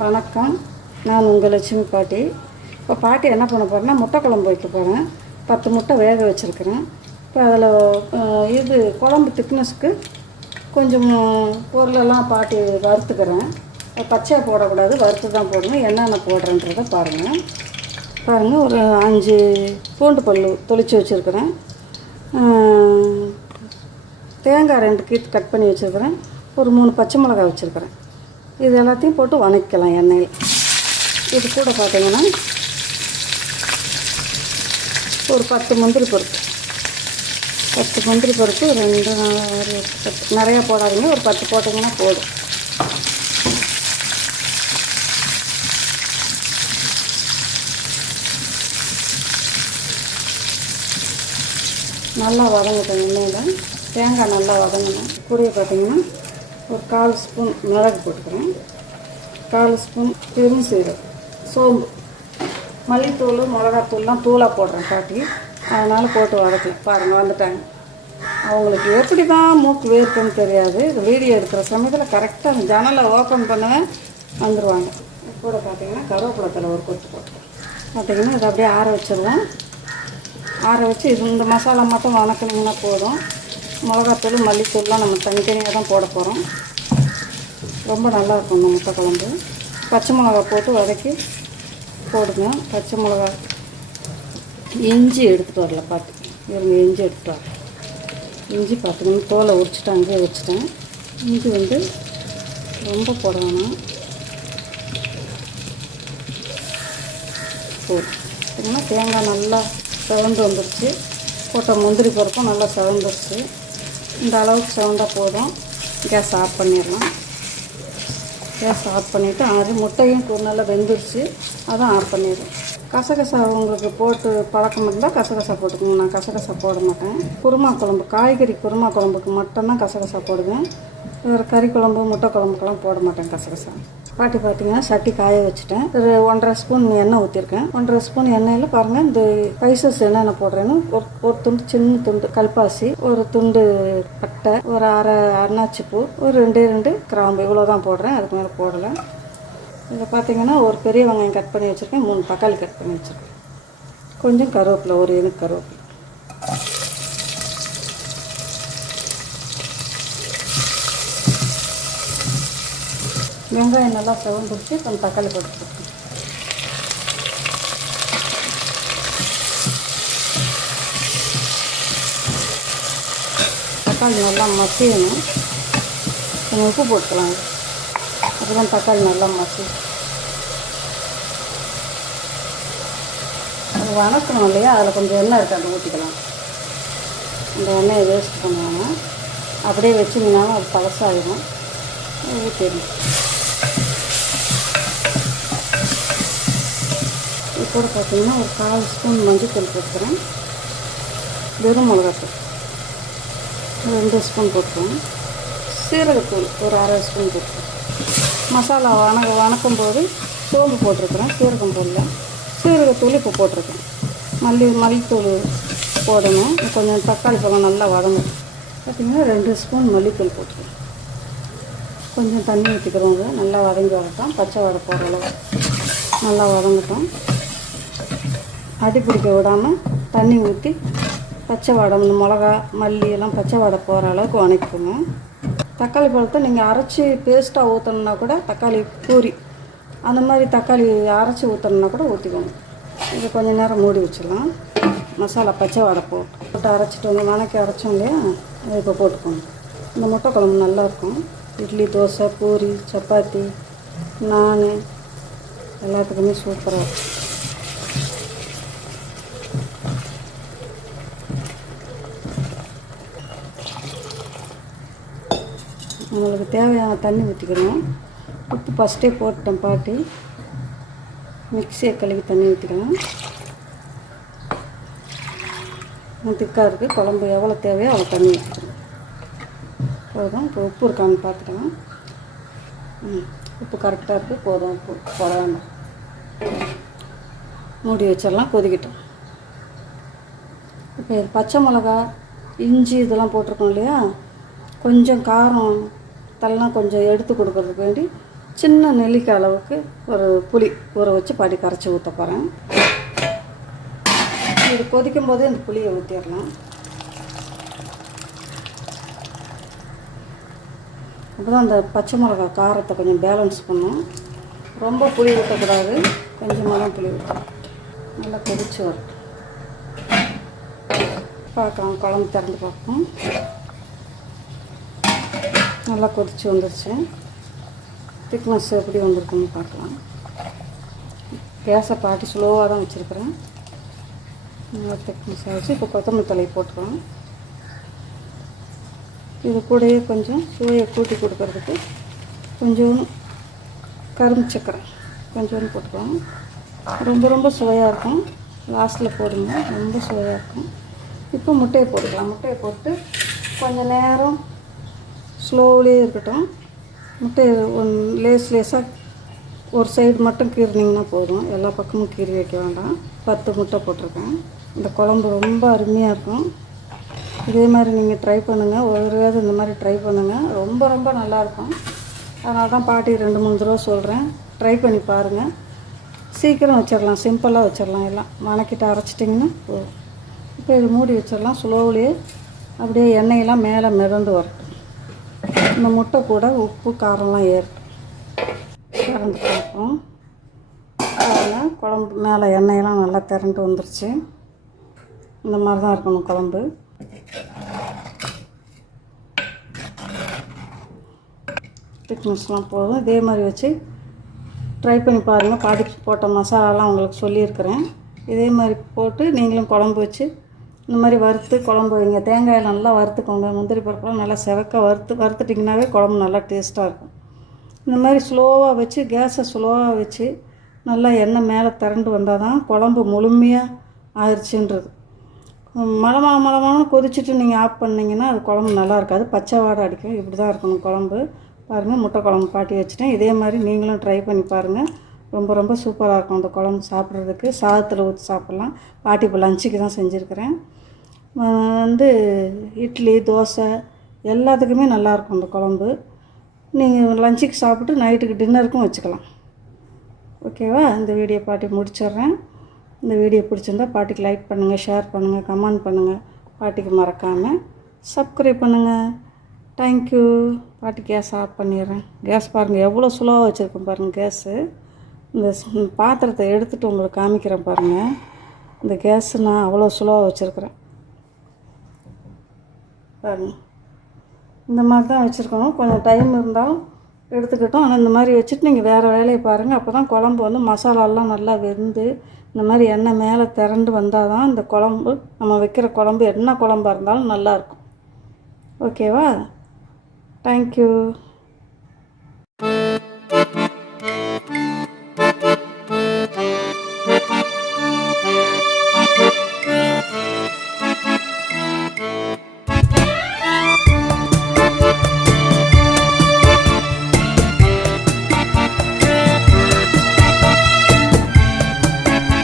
வணக்கம். நான் உங்கள் லட்சுமி பாட்டி. இப்போ பாட்டி என்ன பண்ண போகிறேன்னா முட்டை குழம்பு வைக்க போகிறேன் பத்து முட்டை வேக வச்சுருக்கிறேன். இப்போ அதில் இது குழம்பு திக்னஸ்க்கு கொஞ்சம் பொருளெல்லாம் பாட்டி வறுத்துக்கிறேன். பச்சையாக போடக்கூடாது வறுத்து தான் போடணும். என்னென்ன போடுறேன்றதை பாருங்கள் பாருங்கள் ஒரு அஞ்சு பூண்டு பல் தொளிச்சு வச்சுருக்கிறேன். தேங்காய் ரெண்டு கீத்து கட் பண்ணி வச்சுருக்கிறேன். ஒரு மூணு பச்சை மிளகாய் வச்சுருக்கிறேன். இது எல்லாத்தையும் போட்டு வணக்கலாம் எண்ணெயில். இது கூட பார்த்தீங்கன்னா ஒரு பத்து முந்திரி பருப்பு. பத்து முந்திரி பருப்பு ரெண்டு நாலு பத்து. நிறையா போடாதீங்க. ஒரு பத்து போட்டிங்கன்னா போதும். நல்லா வதங்கட்டும் எண்ணெயில். தேங்காய் நல்லா வதங்கணும். கூடிய பார்த்தீங்கன்னா ஒரு கால் ஸ்பூன் மிளகு போட்டுக்கிறேன். கால் ஸ்பூன் பெருஞ்சீரகம் சோம்பு. மல்லித்தூள் மிளகாத்தூள்லாம் தூளாக போடுறேன் பாட்டி அதனால் போட்டு வதக்கலாம் பாருங்கள் வந்துட்டாங்க. அவங்களுக்கு எப்படி தான் மூக்கு வேர்க்குன்னு தெரியாது. வீடியோ எடுக்கிற சமயத்தில் கரெக்டாக அந்த ஜன்னலை ஓப்பன் பண்ணுவேன் வந்துடுவாங்க கூட பார்த்தீங்கன்னா கருவேப்பிலத்தில் ஒரு கொத்து போட்டு பார்த்தீங்கன்னா இதை அப்படியே ஆற வச்சிருவோம். ஆற வச்சு இது இந்த மசாலா மட்டும் வணக்கினீங்கன்னா போதும். மிளகாத்தூள் மல்லித்தூள்லாம் நம்ம தனித்தனியாக தான் போட போகிறோம் ரொம்ப நல்லா இருக்கும் இந்த முட்டை குழம்பு. பச்சை மிளகா போட்டு வதக்கி போடுங்க. பச்சை மிளகா இஞ்சி எடுத்துகிட்டு வரல பார்த்து இவங்க இஞ்சி எடுத்துகிட்டு வரல. இஞ்சி பார்த்துக்கணும் தோலை உரிச்சிட்டு அங்கேயே வச்சுட்டேன். இஞ்சி வந்து ரொம்ப போட வேணாம். போதும். தேங்காய் நல்லா செவந்து வந்துருச்சு. போட்ட முந்திரி பருப்பும் நல்லா செவந்துருச்சு. இந்த அளவுக்கு சவுண்டாக போதும். கேஸ் ஆஃப் பண்ணிடலாம். கேஸ் ஆஃப் பண்ணிவிட்டு அது முட்டையும் கு- நல்லா வெந்துருச்சு. அதான் ஆஃப் பண்ணிடுறேன் கசகசா உங்களுக்கு போட்டு பழக்கம் இருந்தால் கசகசா போட்டுக்கோங்க. நான் கசகசா போட மாட்டேன். குருமா குழம்பு காய்கறி குருமா குழம்புக்கு மட்டும்தான் கசகசா போடுவேன். வேறு கறி குழம்பு முட்டை குழம்புக்கெல்லாம் போட மாட்டேன் கசகசா. பாட்டி பார்த்தீங்கன்னா சட்டி காய வச்சுட்டேன். ஒரு ஒன்றரை ஸ்பூன் எண்ணெய் ஊற்றிருக்கேன் ஒன்றரை ஸ்பூன் எண்ணெயில் பாருங்கள் இந்த ஸ்பைசஸ் என்னென்ன போடுறேன்னு ஒரு ஒரு துண்டு சின்ன துண்டு கல்பாசி ஒரு துண்டு பட்டை ஒரு அரை அன்னாச்சிப்பூ ஒரு ரெண்டு ரெண்டு கிராம்பு இவ்வளோ தான் போடுறேன். அதுக்கு மேலே போடலை. இதில் பார்த்தீங்கன்னா ஒரு பெரிய வெங்காயம் கட் பண்ணி வச்சுருக்கேன் மூணு தக்காளி கட் பண்ணி வச்சுருக்கேன். கொஞ்சம் கருவேப்பிலை ஒரு எனக்கு கருவேப்பிலை. வெங்காயம் நல்லா செவந்துருச்சு கொஞ்சம் தக்காளி போட்டுருக்கேன் தக்காளி நல்லா மசியணும். கொஞ்சம் உப்பு போட்டுக்கலாம். அப்புறம் தக்காளி நல்லா மசி அது வணக்கணும் இல்லையா? அதில் கொஞ்சம் எண்ணெய் இருக்குது அதை ஊற்றிக்கலாம் இந்த எண்ணெயை வேஸ்ட் பண்ணுவாங்க அப்படியே வச்சிங்கனாலும் அது பழசாயிடும் ஊற்றிடணும் இது கூட பார்த்தீங்கன்னா ஒரு கால் ஸ்பூன் மஞ்சத்தூள் போட்டுக்கிறேன். வெறும் மிளகாத்தூள். ரெண்டு ஸ்பூன் போட்டுருவோம் சீரகத்தூள் ஒரு அரை ஸ்பூன் போட்டுருவோம் மசாலா வணக்க வணக்கும் போது சோம்பு போட்டிருக்கிறேன் சீரகம் போடல. சீரகத்தூள் இப்போ போட்டிருக்கேன். மல்லி மல்லித்தூள் போடணும். கொஞ்சம் தக்காளி பழம் நல்லா வதங்கும் பார்த்தீங்கன்னா ரெண்டு ஸ்பூன் மல்லித்தூள் போட்டுருக்கேன் கொஞ்சம் தண்ணி ஊற்றிக்கிறோங்க நல்லா வதங்கி வரட்டும். பச்சை வடை போகிற அளவு. நல்லா வதங்கட்டும். அடி பிடிக்க விடாமல் தண்ணி ஊற்றி பச்சை வடை இந்த மிளகா மல்லி எல்லாம் பச்சை வடை போகிற அளவுக்கு வணக்கிக்கோங்க தக்காளி பழத்தை நீங்கள் அரைச்சி பேஸ்ட்டாக ஊற்றணுன்னா கூட தக்காளி பூரி அந்த மாதிரி தக்காளி அரைச்சி ஊற்றணுன்னா கூட ஊற்றிக்கோங்க இதை கொஞ்சம் நேரம் மூடி வச்சிடலாம் மசாலா பச்சை வடை போட்டு போட்டு அரைச்சிட்டு வந்து வணக்கி அரைச்சோம் இல்லையா அதை இப்போ போட்டுக்கோங்க இந்த முட்டை குழம்பு நல்லாயிருக்கும் இட்லி தோசை பூரி சப்பாத்தி நான் எல்லாத்துக்குமே சூப்பராக இருக்கும் நம்மளுக்கு தேவையான தண்ணி ஊற்றிக்கணும் உப்பு ஃபஸ்ட்டே போட்டேன் பாட்டி. மிக்சியை கழுவி தண்ணி ஊற்றிக்கலாம் திக்காக இருக்குது குழம்பு எவ்வளோ தேவையோ அவ்வளோ தண்ணி ஊற்றிக்கணும் போதும். இப்போ உப்பு இருக்கான்னு பார்த்துக்கலாம். ம் உப்பு கரெக்டாக இருக்குது போதும். உப்பு போட வேண்டாம். மூடி வச்சிடலாம். கொதிக்கிட்டோம். இப்போ இது பச்சை மிளகா இஞ்சி இதெல்லாம் போட்டிருக்கோம் இல்லையா? கொஞ்சம் காரம் தல்லாம் கொஞ்சம் எடுத்து கொடுக்கறதுக்கு வேண்டி சின்ன நெல்லிக்காய் அளவுக்கு ஒரு புளி ஊற வச்சு பாடி கரைச்சி ஊற்ற போகிறேன் இது கொதிக்கும் போதே இந்த புளியை ஊற்றிடலாம் அப்போ அந்த பச்சை மிளகா காரத்தை கொஞ்சம் பேலன்ஸ் பண்ணும். ரொம்ப புளி ஊற்றக்கூடாது கொஞ்சமாக தான் புளி ஊற்றணும் நல்லா கொதிச்சு வரட்டும். பார்க்கலாம் குழம்பு திறந்து பார்ப்போம். நல்லா கொதித்து வந்துருச்சு. திக்னஸ் எப்படி வந்திருக்குன்னு பார்க்கலாம். கேஸை பாட்டி ஸ்லோவாக தான் வச்சுருக்குறேன். நல்லா திக்னஸ் ஆகிடுச்சு இப்போ கொத்தமல்லி தலை போட்டுக்கலாம். இது கூடயே கொஞ்சம் சுவையை கூட்டி கொடுக்கறதுக்கு கொஞ்சம் கரும்பு சக்கரை கொஞ்சோண்டு போட்டுக்கலாம். ரொம்ப ரொம்ப சுவையாக இருக்கும். லாஸ்ட்டில் போடுங்க. ரொம்ப சுவையாக இருக்கும். இப்போ முட்டையை போட்டுக்கலாம். முட்டையை போட்டு கொஞ்சம் நேரம் ஸ்லோவிலே இருக்கட்டும். முட்டையை ஒன் லேஸ் லேஸாக ஒரு சைடு மட்டும் கீறினீங்கன்னா போதும். எல்லா பக்கமும் கீறி வைக்க வேண்டாம். பத்து முட்டை போட்டிருக்கேன். இந்த குழம்பு ரொம்ப அருமையாக இருக்கும். இதே மாதிரி நீங்கள் ட்ரை பண்ணுங்கள் ஒரு இந்த மாதிரி ட்ரை பண்ணுங்கள் ரொம்ப ரொம்ப நல்லாயிருக்கும் அதனால தான் பாட்டி ரெண்டு மூணு தடவை சொல்கிறேன் ட்ரை பண்ணி பாருங்கள் சீக்கிரம் வச்சிடலாம். சிம்பிளாக வச்சிடலாம் எல்லாம். வணக்கிட்டு அரைச்சிட்டிங்கன்னா போதும். இப்போ இது மூடி வச்சிடலாம். ஸ்லோவிலே அப்படியே எண்ணெயெல்லாம் மேலே மிதந்து வரட்டும். இந்த முட்டை கூட உப்பு காரம்லாம் ஏறட்டும் திறந்து பார்ப்போம். அதில் குழம்பு மேலே எண்ணெயெல்லாம் நல்லா திரண்டு வந்துருச்சு. இந்த மாதிரி தான் இருக்கணும் குழம்பு. திக்னஸ்லாம் போதும். இதே மாதிரி வச்சு ட்ரை பண்ணி பாருங்கள் பாடி போட்ட மசாலாலாம் உங்களுக்கு சொல்லியிருக்கிறேன். இதே மாதிரி போட்டு நீங்களும் குழம்பு வச்சு இந்த மாதிரி வறுத்து குழம்பு வைங்க. தேங்காயை நல்லா வறுத்துக்கோங்க முந்திரி பருப்புலாம் நல்லா செவக்க வறுத்து வறுத்துட்டிங்கனாவே குழம்பு நல்லா டேஸ்ட்டாக இருக்கும். இந்த மாதிரி ஸ்லோவாக வச்சு கேஸை ஸ்லோவாக வச்சு நல்லா எண்ணெய் மேலே திரண்டு வந்தால் தான் குழம்பு முழுமையாக ஆயிடுச்சுன்றது மழை மழை கொதிச்சுட்டு நீங்கள் ஆஃப் பண்ணிங்கன்னா அது குழம்பு நல்லா இருக்காது. பச்சை வாடை அடிக்கும் இப்படி தான் இருக்கணும் குழம்பு. பாருங்கள் முட்டை குழம்பு பாட்டி வச்சுட்டேன். இதே மாதிரி நீங்களும் ட்ரை பண்ணி பாருங்கள் ரொம்ப ரொம்ப சூப்பராக இருக்கும் அந்த குழம்பு சாப்பிட்றதுக்கு. சாதத்தில் ஊற்றி சாப்பிட்லாம். பாட்டி இப்போ லஞ்சுக்கு தான் செஞ்சுருக்கிறேன். வந்து இட்லி தோசை எல்லாத்துக்குமே நல்லாயிருக்கும் அந்த குழம்பு. நீங்கள் லஞ்சுக்கு சாப்பிட்டு நைட்டுக்கு டின்னருக்கும் வச்சுக்கலாம். ஓகேவா இந்த வீடியோ பாட்டி முடிச்சிடுறேன். இந்த வீடியோ பிடிச்சிருந்தா பாட்டிக்கு லைக் பண்ணுங்கள் ஷேர் பண்ணுங்கள் கமெண்ட் பண்ணுங்கள் பாட்டிக்கு மறக்காமல் சப்ஸ்கிரைப் பண்ணுங்கள் தேங்க்யூ பாட்டி கேஸ் ஆஃப் பண்ணிடுறேன். கேஸ் பாருங்கள் எவ்வளோ ஸ்லோவாக வச்சுருக்கேன் பாருங்கள் கேஸு இந்த பாத்திரத்தை எடுத்துகிட்டு உங்களுக்கு காமிக்கிறேன் பாருங்கள் இந்த கேஸு நான் அவ்வளோ ஸ்லோவாக வச்சுருக்குறேன். பாருங்க. இந்த மாதிரி தான் வச்சுருக்கணும் கொஞ்சம் டைம் இருந்தாலும் எடுத்துக்கிட்டோம். ஆனால் இந்த மாதிரி வச்சுட்டு நீங்கள் வேறு வேலையை பாருங்கள் அப்போ தான் குழம்பு வந்து மசாலாலாம் நல்லா வெந்து இந்த மாதிரி எண்ணெய் மேலே திரண்டு வந்தால் தான் இந்த குழம்பு நம்ம வைக்கிற குழம்பு என்ன குழம்பாக இருந்தாலும் நல்லாயிருக்கும் ஓகேவா தேங்க்யூ